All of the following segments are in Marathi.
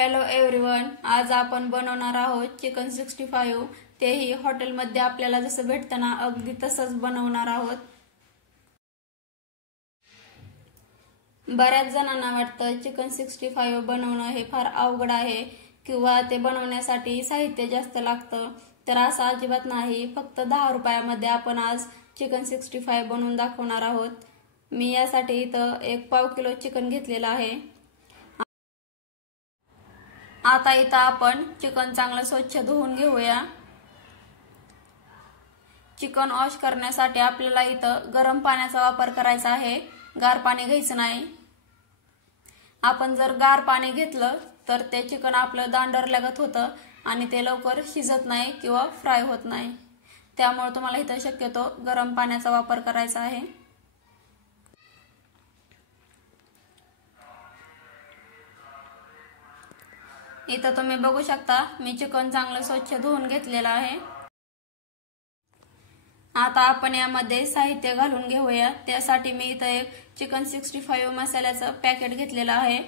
हॅलो एव्हरीवन, आज आपण बनवणार आहोत चिकन 65। तेही हॉटेलमध्ये आपल्याला जसं भेटतं ना अगदी तसंच बनवणार आहोत। बऱ्याच जणांना वाटतं चिकन 65 बनवणं हे फार अवघड आहे किंवा ते बनवण्यासाठी साहित्य जास्त लागतं, तर असं अजिबात नाही। फक्त 10 रुपयामध्ये आपण आज चिकन 65 बनवून दाखवणार आहोत। मी यासाठी इथं 1 पाव किलो चिकन घेतलेलं आहे। आता इथं आपण चिकन चांगलं स्वच्छ धुवून घेऊया। चिकन वॉश करण्यासाठी आपल्याला इथं गरम पाण्याचा वापर करायचा आहे, गार पाणी घ्यायचं नाही। आपण जर गार पाणी घेतलं तर ते चिकन आपलं दांडरल्यागत होतं आणि ते लवकर शिजत नाही किंवा फ्राय होत नाही। त्यामुळे तुम्हाला इथं शक्यतो गरम पाण्याचा वापर करायचा आहे। इथं तुम्ही बघू शकता मी चिकन चांगलं स्वच्छ धुवून घेतलेलं आहे। आता आपण यामध्ये साहित्य घालून घेऊया। त्यासाठी मी इथं 1 चिकन 65 मसाल्याचं पॅकेट घेतलेलं आहे,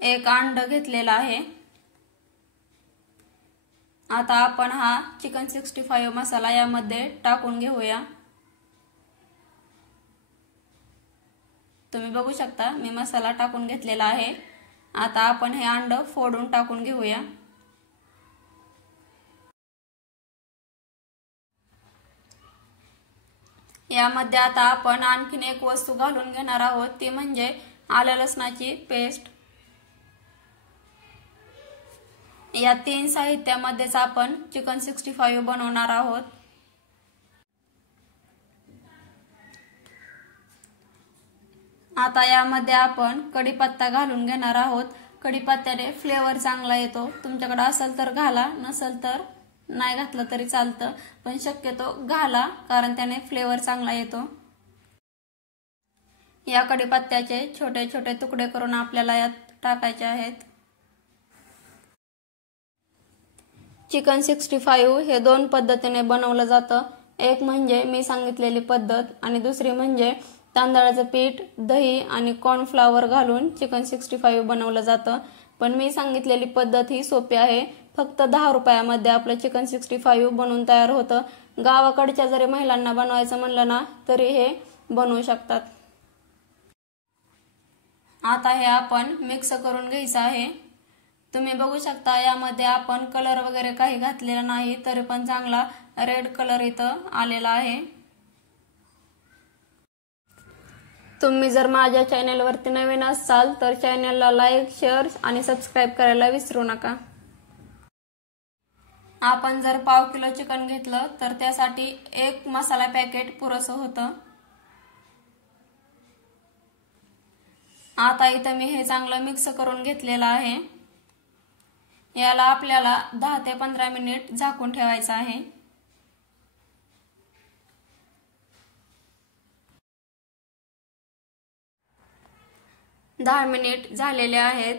1 अंड घेतलेलं आहे। आता आपण हा चिकन 65 मसाला यामध्ये टाकून घेऊया। तुम्ही बघू शकता मी मसाला टाकून घेतलेला आहे। आता आपण हे अंड फोडून टाकून घेऊया। यामध्ये आता आपण आणखीन एक वस्तू घालून घेणार आहोत, ती म्हणजे आलं लसणाची पेस्ट। या 3 साहित्यामध्येच आपण चिकन 65 बनवणार आहोत। आता यामध्ये आपण कढीपत्ता घालून घेणार आहोत। कढीपत्त्याने फ्लेवर चांगला येतो। तुमच्याकडे असेल तर घाला, नसेल तर नाही घातलं तरी चालतं, पण शक्यतो घाला कारण त्याने फ्लेवर चांगला येतो। या कढीपत्त्याचे छोटे छोटे तुकडे करून आपल्याला यात टाकायचे आहेत। चिकन 65 हे 2 पद्धतीने बनवलं जातं। एक म्हणजे मी सांगितलेली पद्धत आणि दुसरी म्हणजे तांदळाचं पीठ, दही आणि कॉर्नफ्लॉवर घालून चिकन 65 बनवलं जातं। पण मी सांगितलेली पद्धत ही सोपी आहे। फक्त 10 रुपयामध्ये आपलं चिकन 65 बनवून तयार होतं। गावाकडच्या जरी महिलांना बनवायचं म्हणलं ना तरी हे बनवू शकतात। आता हे आपण मिक्स करून घ्यायचं आहे। तुम्ही बघू शकता यामध्ये आपण कलर वगैरे काही घातलेला नाही, तरी पण चांगला रेड कलर इथं आलेला आहे। तुम्ही जर माझ्या चॅनलवरती नवीन असाल तर चॅनलला लाईक, शेअर आणि सबस्क्राइब करायला विसरू नका। आपण जर पाव किलो चिकन घेतलं तर त्यासाठी 1 मसाला पॅकेट पुरेसं होतं। आता इथं मी हे चांगलं मिक्स करून घेतलेलं आहे। याला आपल्याला 10 ते 15 मिनिट झाकून ठेवायचं आहे। 10 मिनिट झालेले आहेत।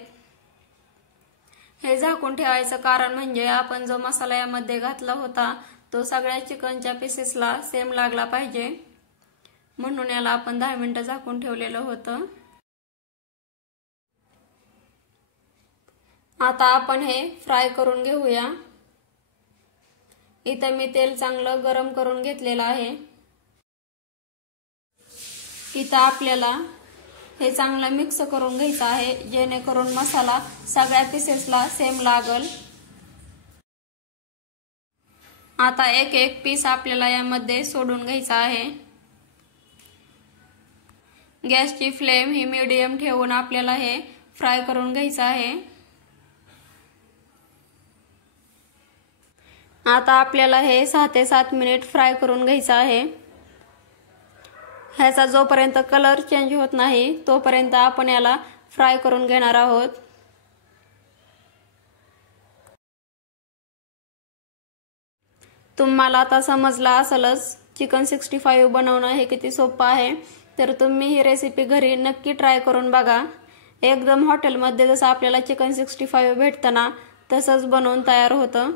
हे झाकून ठेवायचं कारण म्हणजे आपण जो मसाला यामध्ये घातला होता तो सगळ्या चिकनच्या पीसेसला सेम लागला पाहिजे, म्हणून याला आपण 10 मिनिटं झाकून ठेवलेलं होतं। आता आपण हे फ्राय करून घेऊया। इथं मी तेल चांगलं गरम करून घेतलेलं आहे। इथं आपल्याला हे चांगलं मिक्स करून घ्यायचं आहे, जेणेकरून मसाला सगळ्या पीसेसला सेम लागल। आता एक पीस आपल्याला यामध्ये सोडून घ्यायचा आहे। गॅसची फ्लेम ही मीडियम ठेवून आपल्याला हे फ्राय करून घ्यायचं आहे। आता आपल्याला हे 6 ते 7 मिनिट फ्राय करून घ्यायचं आहे। ह्याचा जोपर्यंत कलर चेंज होत नाही तोपर्यंत आपण याला फ्राय करून घेणार आहोत। तुम्हाला आता समजलं असेलच चिकन 65 बनवणं हे किती सोपं आहे, तर तुम्ही ही रेसिपी घरी नक्की ट्राय करून बघा। एकदम हॉटेलमध्ये जसं आपल्याला चिकन 65 भेटतं ना तसंच बनवून तयार होतं।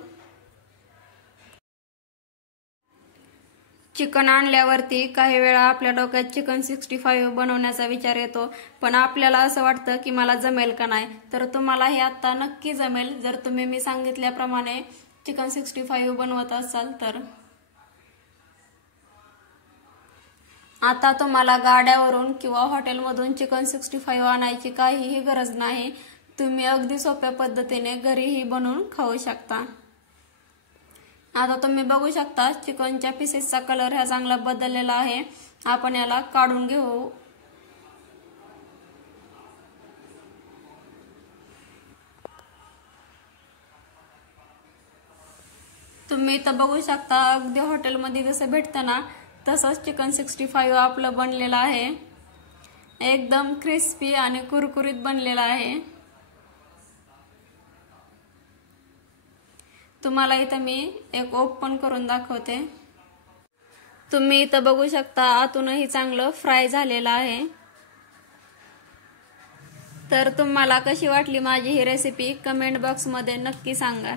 चिकन आणल्यावरती काही वेळा आपल्या डोक्यात चिकन 65 बनवण्याचा विचार येतो, पण आपल्याला असं वाटतं की मला जमेल का नाही. तर तुम्हाला हे आता नक्की जमेल जर तुम्ही मी सांगितल्याप्रमाणे चिकन 65 बनवत असाल तर. आता तुम्हाला गाड्यावरून किंवा हॉटेलमधून चिकन 65 आणायची काहीही गरज नाही. तुम्ही अगदी सोप्या पद्धतीने घरीही बनवून खाऊ शकता. आता तुम्ही बघू शकता चिकनच्या पीसेसचा कलर हा चांगला बदललेला आहे. आपण याला काढून घेऊ. तुम्ही इथं बघू शकता अगदी हॉटेलमध्ये जसं भेटतं ना तसंच चिकन 65 आपलं बनलेलं आहे. एकदम क्रिस्पी आणि कुरकुरीत बनलेला आहे. तुम्हाला इथं मी एक ओपन करून दाखवते. तुम्ही इथं बघू शकता आतूनही चांगलं फ्राय झालेलं आहे. तर तुम्हाला कशी वाटली माझी ही रेसिपी कमेंट बॉक्समध्ये नक्की सांगा.